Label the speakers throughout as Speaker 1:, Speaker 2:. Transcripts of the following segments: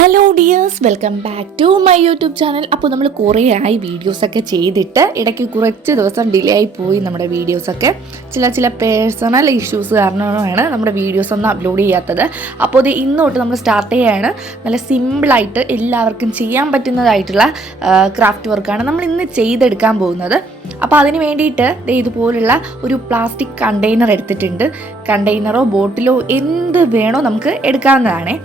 Speaker 1: Hello dears welcome back to my YouTube channel അപ്പോൾ നമ്മൾ കുറേ ആയി വീഡിയോസൊക്കെ ചെയ്തിട്ട് ഇടയ്ക്ക് കുറച്ച് ദിവസം ഡിലേ ആയി പോയി നമ്മുടെ വീഡിയോസൊക്കെ. ചില ചില പേഴ്സണൽ ഇഷ്യൂസ് കാരണമാണ് നമ്മുടെ വീഡിയോസ് ഒന്നും അപ്ലോഡ് ചെയ്യാത്തത്. അപ്പോൾ ഇത് ഇന്നോട്ട് നമ്മൾ സ്റ്റാർട്ട് ചെയ്യുകയാണ് നല്ല സിമ്പിളായിട്ട് എല്ലാവർക്കും ചെയ്യാൻ പറ്റുന്നതായിട്ടുള്ള ക്രാഫ്റ്റ് വർക്കാണ് നമ്മൾ ഇന്ന് ചെയ്തെടുക്കാൻ പോകുന്നത്. അപ്പോൾ അതിന് വേണ്ടിയിട്ട് ഇതുപോലുള്ള ഒരു പ്ലാസ്റ്റിക് കണ്ടെയ്നർ എടുത്തിട്ടുണ്ട്. കണ്ടെയ്നറോ ബോട്ടിലോ എന്ത് വേണോ നമുക്ക് എടുക്കാവുന്നതാണേ.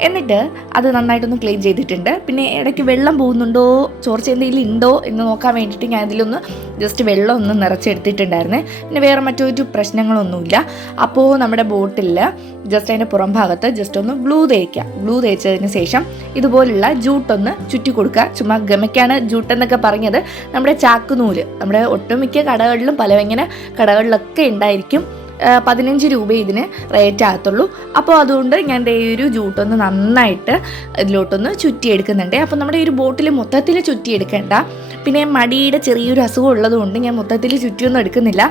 Speaker 1: എന്നിട്ട് അത് നന്നായിട്ടൊന്ന് ക്ലീൻ ചെയ്തിട്ടുണ്ട്. പിന്നെ ഇടയ്ക്ക് വെള്ളം പോകുന്നുണ്ടോ? ചോർച്ച എന്തെങ്കിലും ഉണ്ടോ എന്ന് നോക്കാൻ വേണ്ടിയിട്ട് ഞാൻ ഇതിലൊന്ന് ജസ്റ്റ് വെള്ളം ഒന്ന് നിറച്ചെടുത്തിട്ടുണ്ടായിരുന്നേ. പിന്നെ വേറെ മറ്റൊരു പ്രശ്നങ്ങളൊന്നുമില്ല. അപ്പോൾ നമ്മുടെ ബോട്ടിൽ ജസ്റ്റ് അതിന്റെ പുറം ഭാഗത്ത് ജസ്റ്റ് ഒന്ന് ബ്ലൂ തേക്കുക. ബ്ലൂ തേച്ചതിന് ശേഷം ഇതുപോലുള്ള ജൂട്ടൊന്ന് ചുറ്റി കൊടുക്കുക. ചുമ്മാ ഗമയ്ക്കാണ് ജൂട്ടെന്നൊക്കെ പറഞ്ഞത്. നമ്മുടെ ചാക്കുനൂൽ നമ്മുടെ ഒട്ടുമിക്ക കടകളിലും പല ഇങ്ങനെ കടകളിലൊക്കെ ഉണ്ടായിരിക്കും. പതിനഞ്ച് രൂപ ഇതിന് റേറ്റ് ആകത്തുള്ളൂ. അപ്പോൾ അതുകൊണ്ട് ഞാൻ ഈ ഒരു ജൂട്ടൊന്ന് നന്നായിട്ട് ഇതിലോട്ടൊന്ന് ചുറ്റിയെടുക്കുന്നുണ്ട്. അപ്പോൾ നമ്മുടെ ഈ ഒരു ബോട്ടിൽ മൊത്തത്തിൽ ചുറ്റിയെടുക്കേണ്ട. പിന്നെ മടിയുടെ ചെറിയൊരു അസുഖം ഉള്ളതുകൊണ്ട് ഞാൻ മൊത്തത്തിൽ ചുറ്റിയൊന്നും എടുക്കുന്നില്ല.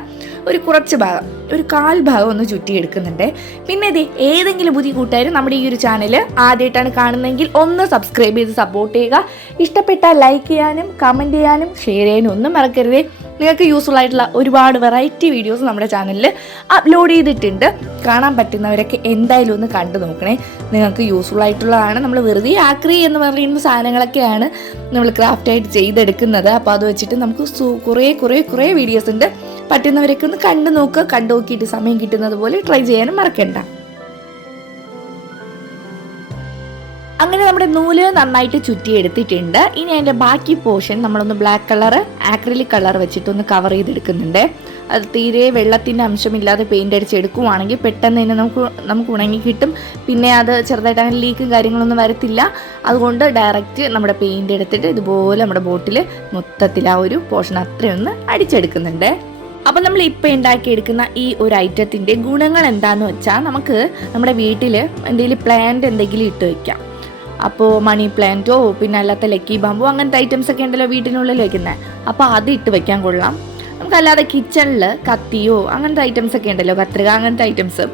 Speaker 1: ഒരു കുറച്ച് ഭാഗം ഒരു കാൽ ഭാഗം ഒന്ന് ചുറ്റിയെടുക്കുന്നുണ്ട്. പിന്നെ ഇത് ഏതെങ്കിലും പുതിയ കൂട്ടുകാർ നമ്മുടെ ഈ ഒരു ചാനൽ ആദ്യമായിട്ടാണ് കാണുന്നതെങ്കിൽ ഒന്ന് സബ്സ്ക്രൈബ് ചെയ്ത് സപ്പോർട്ട് ചെയ്യുക. ഇഷ്ടപ്പെട്ടാൽ ലൈക്ക് ചെയ്യാനും കമന്റ് ചെയ്യാനും ഷെയർ ചെയ്യാനും ഒന്നും മറക്കരുതേ. നിങ്ങൾക്ക് യൂസ്ഫുൾ ആയിട്ടുള്ള ഒരുപാട് വെറൈറ്റി വീഡിയോസ് നമ്മുടെ ചാനലിൽ അപ്ലോഡ് ചെയ്തിട്ടുണ്ട്. കാണാൻ പറ്റുന്നവരൊക്കെ എന്തായാലും ഒന്ന് കണ്ടു നോക്കണേ. നിങ്ങൾക്ക് യൂസ്ഫുൾ ആയിട്ടുള്ളതാണ്. നമ്മൾ വെറുതെ ആക്രി എന്ന് പറയുന്ന സാധനങ്ങളൊക്കെയാണ് നമ്മൾ ക്രാഫ്റ്റായിട്ട് ചെയ്തെടുക്കുന്നത്. അപ്പോൾ അത് വെച്ചിട്ട് നമുക്ക് കുറേ കുറേ കുറേ വീഡിയോസ് ഉണ്ട്. പറ്റുന്നവരൊക്കെ ഒന്ന് കണ്ടു നോക്കുക. കണ്ടു നോക്കിയിട്ട് സമയം കിട്ടുന്നത് പോലെ ട്രൈ ചെയ്യാനും മറക്കണ്ട. അങ്ങനെ നമ്മുടെ നൂൽ നന്നായിട്ട് ചുറ്റി എടുത്തിട്ടുണ്ട് ഇനി അതിന്റെ ബാക്കി പോർഷൻ നമ്മളൊന്ന് ബ്ലാക്ക് കളർ ആക്രിലിക് കളർ വെച്ചിട്ടൊന്ന് കവർ ചെയ്തെടുക്കുന്നുണ്ട്. അത് തീരെ വെള്ളത്തിന്റെ അംശമില്ലാതെ പെയിന്റ് അടിച്ച് എടുക്കുവാണെങ്കിൽ പെട്ടെന്ന് തന്നെ നമുക്ക് നമുക്ക് ഉണങ്ങി കിട്ടും. പിന്നെ അത് ചെറുതായിട്ട് അങ്ങനെ ലീക്കും കാര്യങ്ങളൊന്നും വരത്തില്ല. അതുകൊണ്ട് ഡയറക്റ്റ് നമ്മുടെ പെയിന്റ് എടുത്തിട്ട് ഇതുപോലെ നമ്മുടെ ബോട്ടിൽ മൊത്തത്തിൽ ആ ഒരു പോർഷൻ അത്രയൊന്ന് അടിച്ചെടുക്കുന്നുണ്ട്. അപ്പം നമ്മൾ ഇപ്പം ഉണ്ടാക്കിയെടുക്കുന്ന ഈ ഒരു ഐറ്റത്തിന്റെ ഗുണങ്ങൾ എന്താണെന്ന് വെച്ചാൽ നമുക്ക് നമ്മുടെ വീട്ടിൽ എന്തെങ്കിലും പ്ലാന്റ് എന്തെങ്കിലും ഇട്ട് വയ്ക്കാം അപ്പോൾ മണി പ്ലാന്റോ പിന്നെ അല്ലാത്ത ലക്കി ബാമ്പോ അങ്ങനത്തെ ഐറ്റംസ് ഒക്കെ ഉണ്ടല്ലോ വീട്ടിനുള്ളിൽ വെക്കുന്നത് അപ്പോൾ അത് ഇട്ട് വെക്കാൻ കൊള്ളാം. നമുക്കല്ലാതെ കിച്ചണിൽ കത്തിയോ അങ്ങനത്തെ ഐറ്റംസ് ഒക്കെ ഉണ്ടല്ലോ കത്രിക അങ്ങനത്തെ ഐറ്റംസ്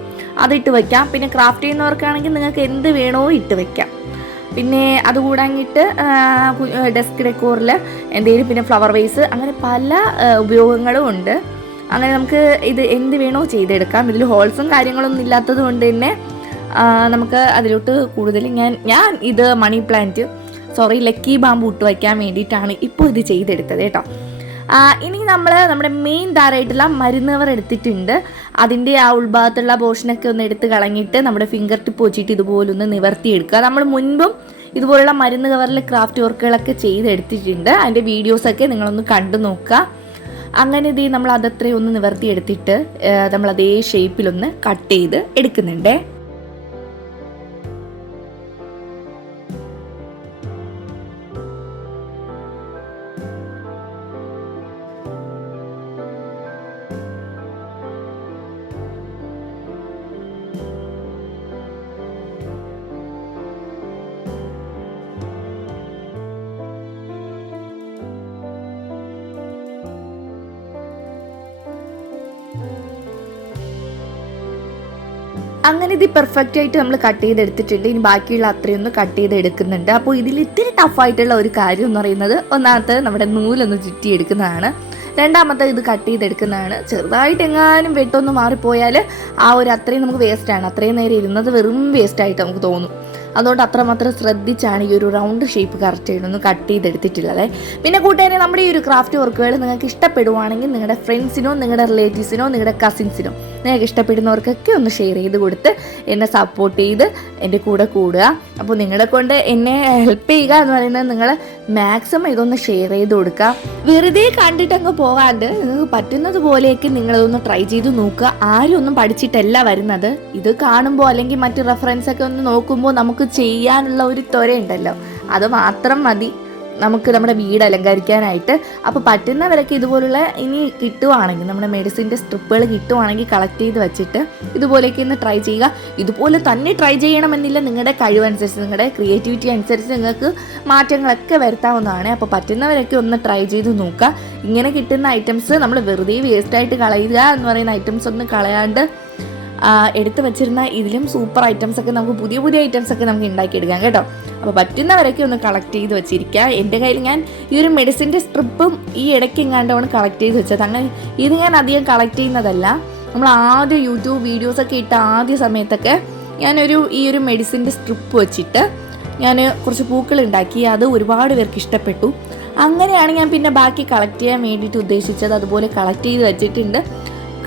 Speaker 1: അതിട്ട് വെക്കാം. പിന്നെ ക്രാഫ്റ്റ് ചെയ്യുന്നവർക്കാണെങ്കിൽ നിങ്ങൾക്ക് എന്ത് വേണോ ഇട്ട് വെക്കാം. പിന്നെ അതുകൂടാങ്ങിട്ട് ഡെസ്ക് ഡെക്കോറിൽ എന്തെങ്കിലും പിന്നെ ഫ്ലവർ വേസ് അങ്ങനെ പല ഉപയോഗങ്ങളും ഉണ്ട്. അങ്ങനെ നമുക്ക് ഇത് എന്ത് വേണോ ചെയ്തെടുക്കാം. ഇതിൽ ഹോൾസും കാര്യങ്ങളൊന്നും ഇല്ലാത്തത് കൊണ്ട് തന്നെ നമുക്ക് അതിലോട്ട് കൂടുതൽ ഞാൻ ഞാൻ ഇത് money plant sorry lucky bamboo ഇട്ട് വയ്ക്കാൻ വേണ്ടിയിട്ടാണ് ഇപ്പോൾ ഇത് ചെയ്തെടുത്തത് കേട്ടോ. ഇനി നമ്മൾ നമ്മുടെ മെയിൻ ധാരായിട്ടുള്ള മരുന്നവർ എടുത്തിട്ടുണ്ട്. അതിന്റെ ആ ഉൾഭാഗത്തുള്ള പോർഷനൊക്കെ ഒന്ന് എടുത്ത് കളഞ്ഞിട്ട് നമ്മുടെ ഫിംഗർ ടിപ്പ് വെച്ചിട്ട് ഇതുപോലെ ഒന്ന് നിവർത്തിയെടുക്കുക നമ്മൾ മുൻപും ഇതുപോലുള്ള മരുന്ന് കവറിൽ ക്രാഫ്റ്റ് വർക്കുകളൊക്കെ ചെയ്തെടുത്തിട്ടുണ്ട്. അതിന്റെ വീഡിയോസൊക്കെ നിങ്ങളൊന്ന് കണ്ടു നോക്കുക. അങ്ങനെ ഇതേ നമ്മൾ അതത്രയും ഒന്ന് നിവർത്തിയെടുത്തിട്ട് നമ്മൾ അതേ ഷേപ്പിലൊന്ന് കട്ട് ചെയ്ത് എടുക്കുന്നുണ്ടേ. അങ്ങനെ ഇത് പെർഫെക്റ്റ് ആയിട്ട് നമ്മൾ കട്ട് ചെയ്തെടുത്തിട്ടുണ്ട്. ഇനി ബാക്കിയുള്ള അത്രയൊന്ന് കട്ട് ചെയ്ത് എടുക്കുന്നുണ്ട് അപ്പോൾ ഇതിൽ ഇത്തിരി ടഫായിട്ടുള്ള ഒരു കാര്യം എന്ന് പറയുന്നത് ഒന്നാമത്തെ നമ്മുടെ നൂലൊന്ന് ചുറ്റിയെടുക്കുന്നതാണ്. രണ്ടാമത്തെ ഇത് കട്ട് ചെയ്തെടുക്കുന്നതാണ്. ചെറുതായിട്ട് എങ്ങാനും വെട്ടൊന്ന് മാറിപ്പോയാൽ ആ ഒരു അത്രയും നമുക്ക് വേസ്റ്റാണ് അത്രയും നേരം ഇരുന്നത് വെറും വേസ്റ്റായിട്ട് നമുക്ക് തോന്നും. അതുകൊണ്ട് അത്രമാത്രം ശ്രദ്ധിച്ചാണ് ഈ ഒരു റൗണ്ട് ഷേപ്പ് കറക്റ്റ് ആയിട്ടൊന്ന് കട്ട് ചെയ്തെടുത്തിട്ടുള്ളത്. പിന്നെ കൂട്ടുകാരെ നമ്മുടെ ഈ ഒരു ക്രാഫ്റ്റ് വർക്കുകൾ നിങ്ങൾക്ക് ഇഷ്ടപ്പെടുവാണെങ്കിൽ നിങ്ങളുടെ ഫ്രണ്ട്സിനോ നിങ്ങളുടെ റിലേറ്റീവ്സിനോ നിങ്ങളുടെ കസിൻസിനോ നിങ്ങൾക്ക് ഇഷ്ടപ്പെടുന്നവർക്കൊക്കെ ഒന്ന് ഷെയർ ചെയ്ത് കൊടുത്ത് എന്നെ സപ്പോർട്ട് ചെയ്ത് എന്റെ കൂടെ കൂടുക. അപ്പോൾ നിങ്ങളെ കൊണ്ട് എന്നെ ഹെൽപ്പ് ചെയ്യുക എന്ന് പറയുന്നത് നിങ്ങൾ മാക്സിമം ഇതൊന്ന് ഷെയർ ചെയ്ത് കൊടുക്കുക. വെറുതെ കണ്ടിട്ടങ്ങ് പോകാണ്ട് നിങ്ങൾക്ക് പറ്റുന്നത് പോലെയൊക്കെ നിങ്ങളതൊന്ന് ട്രൈ ചെയ്ത് നോക്കുക. ആരും ഒന്നും പഠിച്ചിട്ടല്ല വരുന്നത്. ഇത് കാണുമ്പോൾ അല്ലെങ്കിൽ മറ്റു റെഫറൻസ് ഒക്കെ ഒന്ന് നോക്കുമ്പോൾ നമുക്ക് ചെയ്യാനുള്ള ഒരു ത്വരയുണ്ടല്ലോ. അത് മാത്രം മതി. നമുക്ക് നമ്മുടെ വീട് അലങ്കരിക്കാനായിട്ട്. അപ്പോൾ പറ്റുന്നവരൊക്കെ ഇതുപോലുള്ള ഇനി കിട്ടുവാണെങ്കിൽ നമ്മുടെ മെഡിസിന്റെ സ്ട്രിപ്പുകൾ കിട്ടുവാണെങ്കിൽ കളക്ട് ചെയ്ത് വെച്ചിട്ട് ഇതുപോലെയൊക്കെ ഒന്ന് ട്രൈ ചെയ്യുക. ഇതുപോലെ തന്നെ ട്രൈ ചെയ്യണമെന്നില്ല. നിങ്ങളുടെ കഴിവനുസരിച്ച് നിങ്ങളുടെ ക്രിയേറ്റിവിറ്റി അനുസരിച്ച് നിങ്ങൾക്ക് മാറ്റങ്ങളൊക്കെ വരുത്താവുന്നതാണ്. അപ്പോൾ പറ്റുന്നവരൊക്കെ ഒന്ന് ട്രൈ ചെയ്ത് നോക്കുക. ഇങ്ങനെ കിട്ടുന്ന ഐറ്റംസ് നമ്മൾ വെറുതെ വേസ്റ്റായിട്ട് കളയുക എന്ന് പറയുന്ന ഐറ്റംസ് ഒന്ന് കളയാണ്ട് എടുത്ത് വെച്ചിരുന്ന ഇതിലും സൂപ്പർ ഐറ്റംസ് ഒക്കെ നമുക്ക് പുതിയ പുതിയ ഐറ്റംസ് ഒക്കെ നമുക്ക് ഉണ്ടാക്കിയെടുക്കാം കേട്ടോ. അപ്പോൾ പറ്റുന്നവരൊക്കെ ഒന്ന് കളക്ട് ചെയ്ത് വെച്ചിരിക്കുക. എന്റെ കയ്യിൽ ഞാൻ ഈ ഒരു മെഡിസിന്റെ സ്ട്രിപ്പും ഈ ഇടയ്ക്ക് എങ്ങാണ്ടാണ് കളക്ട് ചെയ്ത് വെച്ചത്. അങ്ങനെ ഇത് ഞാൻ അധികം കളക്ട് ചെയ്യുന്നതല്ല. നമ്മൾ ആദ്യം യൂട്യൂബ് വീഡിയോസൊക്കെ ഇട്ട ആദ്യ സമയത്തൊക്കെ ഞാനൊരു ഈ ഒരു മെഡിസിന്റെ സ്ട്രിപ്പ് വെച്ചിട്ട് ഞാൻ കുറച്ച് പൂക്കൾ ഉണ്ടാക്കി. അത് ഒരുപാട് പേർക്ക് ഇഷ്ടപ്പെട്ടു. അങ്ങനെയാണ് ഞാൻ പിന്നെ ബാക്കി കളക്ട് ചെയ്യാൻ വേണ്ടിയിട്ട് ഉദ്ദേശിച്ചത്. അതുപോലെ കളക്ട് ചെയ്ത് വെച്ചിട്ടുണ്ട്.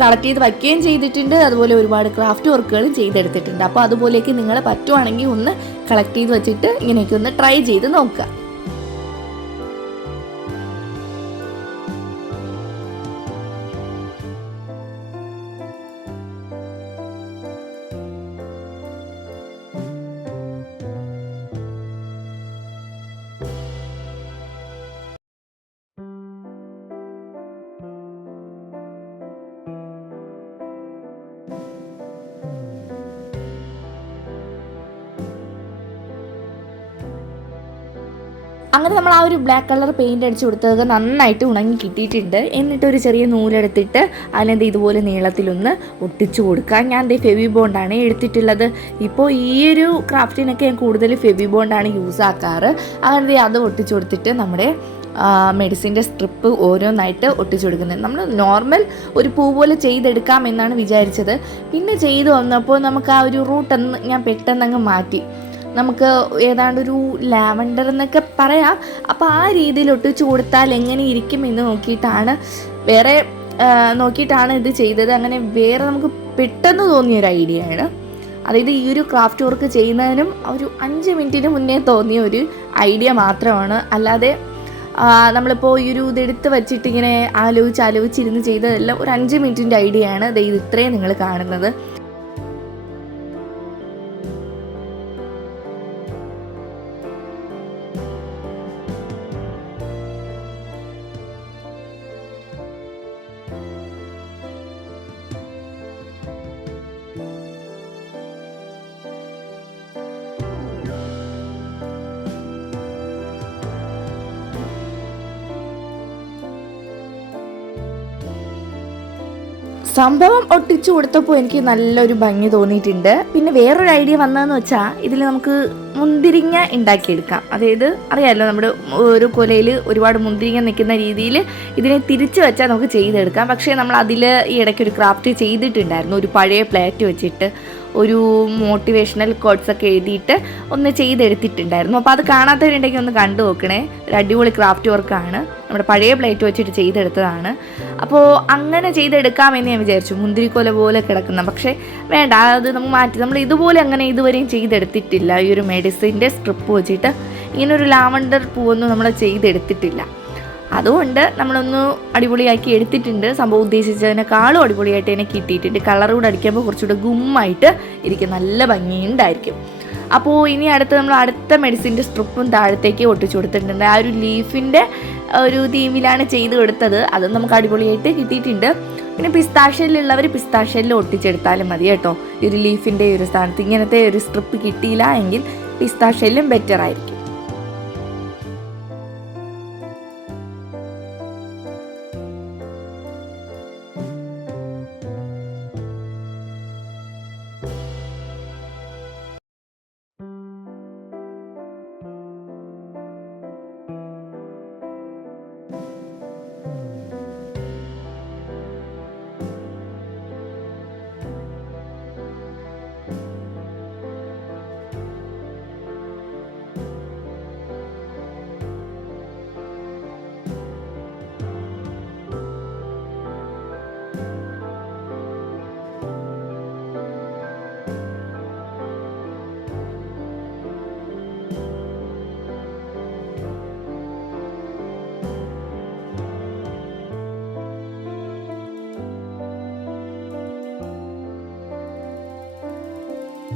Speaker 1: കളക്ട് ചെയ്ത് വയ്ക്കുകയും ചെയ്തിട്ടുണ്ട്. അതുപോലെ ഒരുപാട് ക്രാഫ്റ്റ് വർക്കുകളും ചെയ്തെടുത്തിട്ടുണ്ട്. അപ്പോൾ അതുപോലെയൊക്കെ നിങ്ങൾ പറ്റുവാണെങ്കിൽ ഒന്ന് കളക്ട് ചെയ്ത് വെച്ചിട്ട് ഇങ്ങനെയൊക്കെ ഒന്ന് ട്രൈ ചെയ്ത് നോക്കുക. അങ്ങനെ നമ്മൾ ആ ഒരു ബ്ലാക്ക് കളർ പെയിന്റ് അടിച്ച് കൊടുത്തത് നന്നായിട്ട് ഉണങ്ങി കിട്ടിയിട്ടുണ്ട്. എന്നിട്ട് ഒരു ചെറിയ നൂലെടുത്തിട്ട് അതിനെന്ത് ഇതുപോലെ നീളത്തിലൊന്ന് ഒട്ടിച്ചു കൊടുക്കുക ഞാൻ ദേ ഫെവി ബോണ്ടാണ് എടുത്തിട്ടുള്ളത്. ഇപ്പോൾ ഈ ഒരു ക്രാഫ്റ്റിനൊക്കെ ഞാൻ കൂടുതൽ ഫെവി ബോണ്ടാണ് യൂസ് ആക്കാറ്. അങ്ങനെ ദേ അത് ഒട്ടിച്ചു കൊടുത്തിട്ട് നമ്മുടെ മെഡിസിന്റെ സ്ട്രിപ്പ് ഓരോന്നായിട്ട് ഒട്ടിച്ചു കൊടുക്കുന്നത്. നമ്മൾ നോർമൽ ഒരു പൂ പോലെ ചെയ്തെടുക്കാം എന്നാണ് വിചാരിച്ചത്. പിന്നെ ചെയ്തു വന്നപ്പോൾ നമുക്ക് ആ ഒരു റൂട്ട് ഞാൻ പെട്ടെന്ന് അങ്ങ് മാറ്റി. നമുക്ക് ഏതാണ്ട് ഒരു ലാവൻഡർ എന്നൊക്കെ പറയാം. അപ്പോൾ ആ രീതിയിലൊട്ട് ചൂടുത്താൽ എങ്ങനെ ഇരിക്കും എന്ന് നോക്കിയിട്ടാണ് വേറെ നോക്കിയിട്ടാണ് ഇത് ചെയ്തത്. അങ്ങനെ വേറെ നമുക്ക് പെട്ടെന്ന് തോന്നിയ ഒരു ഐഡിയ ആണ്. അതായത് ഈ ഒരു ക്രാഫ്റ്റ് വർക്ക് ചെയ്യുന്നതിനും ഒരു അഞ്ച് മിനിറ്റിന് മുന്നേ തോന്നിയ ഒരു ഐഡിയ മാത്രമാണ്. അല്ലാതെ നമ്മളിപ്പോൾ ഈ ഒരു ഇതെടുത്ത് വെച്ചിട്ട് ഇങ്ങനെ ആലോചിച്ച് ആലോചിച്ചിരുന്ന് ചെയ്തതെല്ലാം ഒരു അഞ്ച് മിനിറ്റിന്റെ ഐഡിയ ആണ്. ഇത് ഇത്രയും നിങ്ങൾ കാണുന്നത്. സംഭവം ഒട്ടിച്ചു കൊടുത്തപ്പോൾ എനിക്ക് നല്ലൊരു ഭംഗി തോന്നിയിട്ടുണ്ട്. പിന്നെ വേറൊരു ഐഡിയ വന്നതെന്ന് വെച്ചാൽ ഇതിൽ നമുക്ക് മുന്തിരിങ്ങ ഉണ്ടാക്കിയെടുക്കാം. അതായത് അറിയാമല്ലോ നമ്മുടെ ഒരു കൊലയിൽ ഒരുപാട് മുന്തിരിങ്ങ നിൽക്കുന്ന രീതിയിൽ ഇതിനെ തിരിച്ചു വെച്ചാൽ നമുക്ക് ചെയ്തെടുക്കാം. പക്ഷേ നമ്മൾ അതിൽ ഈ ഇടയ്ക്ക് ഒരു ക്രാഫ്റ്റ് ചെയ്തിട്ടുണ്ടായിരുന്നു. ഒരു പഴയ പ്ലേറ്റ് വെച്ചിട്ട്. ഒരു മോട്ടിവേഷണൽ കോഡ്സ് ഒക്കെ എഴുതിയിട്ട് ഒന്ന് ചെയ്തെടുത്തിട്ടുണ്ടായിരുന്നു. അപ്പോൾ അത് കാണാത്തവരുണ്ടെങ്കിൽ ഒന്ന് കണ്ടു നോക്കണേ. ഒരു അടിപൊളി ക്രാഫ്റ്റ് വർക്കാണ് നമ്മുടെ പഴയ പ്ലേറ്റ് വെച്ചിട്ട് ചെയ്തെടുത്തതാണ്. അപ്പോൾ അങ്ങനെ ചെയ്തെടുക്കാമെന്ന് ഞാൻ വിചാരിച്ചു. മുന്തിരിക്കോല പോലെ കിടക്കുന്ന. പക്ഷേ വേണ്ട. അത് നമുക്ക് മാറ്റി. നമ്മൾ ഇതുപോലെ അങ്ങനെ ഇതുവരെയും ചെയ്തെടുത്തിട്ടില്ല. ഈ ഒരു മെഡിസിന്റെ സ്ട്രിപ്പ് വെച്ചിട്ട് ഇങ്ങനെ ഒരു ലാവണ്ടർ പൂവൊന്നും നമ്മൾ ചെയ്തെടുത്തിട്ടില്ല. അതുകൊണ്ട് നമ്മളൊന്ന് അടിപൊളിയാക്കി എടുത്തിട്ടുണ്ട്. സംഭവം ഉദ്ദേശിച്ചതിനേക്കാളും അടിപൊളിയായിട്ട് തന്നെ കിട്ടിയിട്ടുണ്ട്. കളർ കൂടെ അടിക്കുമ്പോൾ കുറച്ചുകൂടെ ഗുമ്മായിട്ട് ഇരിക്കും. നല്ല ഭംഗിയുണ്ടായിരിക്കും. അപ്പോൾ ഇനി അടുത്ത് നമ്മൾ അടുത്ത മെഡിസിന്റെ സ്ട്രിപ്പും താഴത്തേക്ക് ഒട്ടിച്ചു കൊടുത്തിട്ടുണ്ട്. ആ ഒരു ലീഫിന്റെ ഒരു തീമിലാണ് ചെയ്ത് കൊടുത്തത്. അതും നമുക്ക് അടിപൊളിയായിട്ട് കിട്ടിയിട്ടുണ്ട്. പിന്നെ പിസ്താഷയിലുള്ളവർ പിസ്താഷയിൽ ഒട്ടിച്ചെടുത്താലും മതി കേട്ടോ. ഈ ഒരു ലീഫിന്റെ ഒരു സ്ഥാനത്ത് ഇങ്ങനത്തെ ഒരു സ്ട്രിപ്പ് കിട്ടിയില്ല എങ്കിൽ പിസ്താഷയിലും ബെറ്റർ ആയിരിക്കും.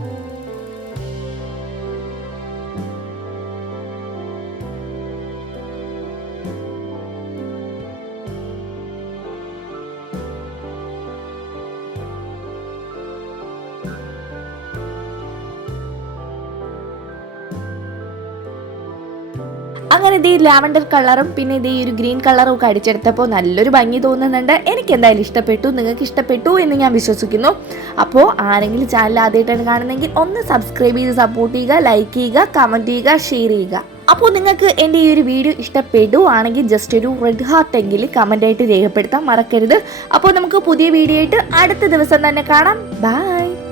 Speaker 1: thank you അങ്ങനെ ഇതേ ലാവൻഡർ കളറും പിന്നെ ഇതേ ഒരു ഗ്രീൻ കളറും ഒക്കെ അടിച്ചെടുത്തപ്പോൾ നല്ലൊരു ഭംഗി തോന്നുന്നുണ്ട്. എനിക്ക് എന്തായാലും ഇഷ്ടപ്പെട്ടു നിങ്ങൾക്ക് ഇഷ്ടപ്പെട്ടു എന്ന് ഞാൻ വിശ്വസിക്കുന്നു. അപ്പോൾ ആരെങ്കിലും ചാനൽ ആദ്യമായിട്ടാണ് കാണുന്നതെങ്കിൽ ഒന്ന് സബ്സ്ക്രൈബ് ചെയ്ത് സപ്പോർട്ട് ചെയ്യുക ലൈക്ക് ചെയ്യുക കമന്റ് ചെയ്യുക ഷെയർ ചെയ്യുക. അപ്പോൾ നിങ്ങൾക്ക് എന്റെ ഈ ഒരു വീഡിയോ ഇഷ്ടപ്പെടുവാണെങ്കിൽ ജസ്റ്റ് ഒരു റെഡ് ഹാർട്ട് എങ്കിൽ കമന്റായിട്ട് രേഖപ്പെടുത്താൻ മറക്കരുത്. അപ്പോൾ നമുക്ക് പുതിയ വീഡിയോ ആയിട്ട് അടുത്ത ദിവസം തന്നെ കാണാം. ബൈ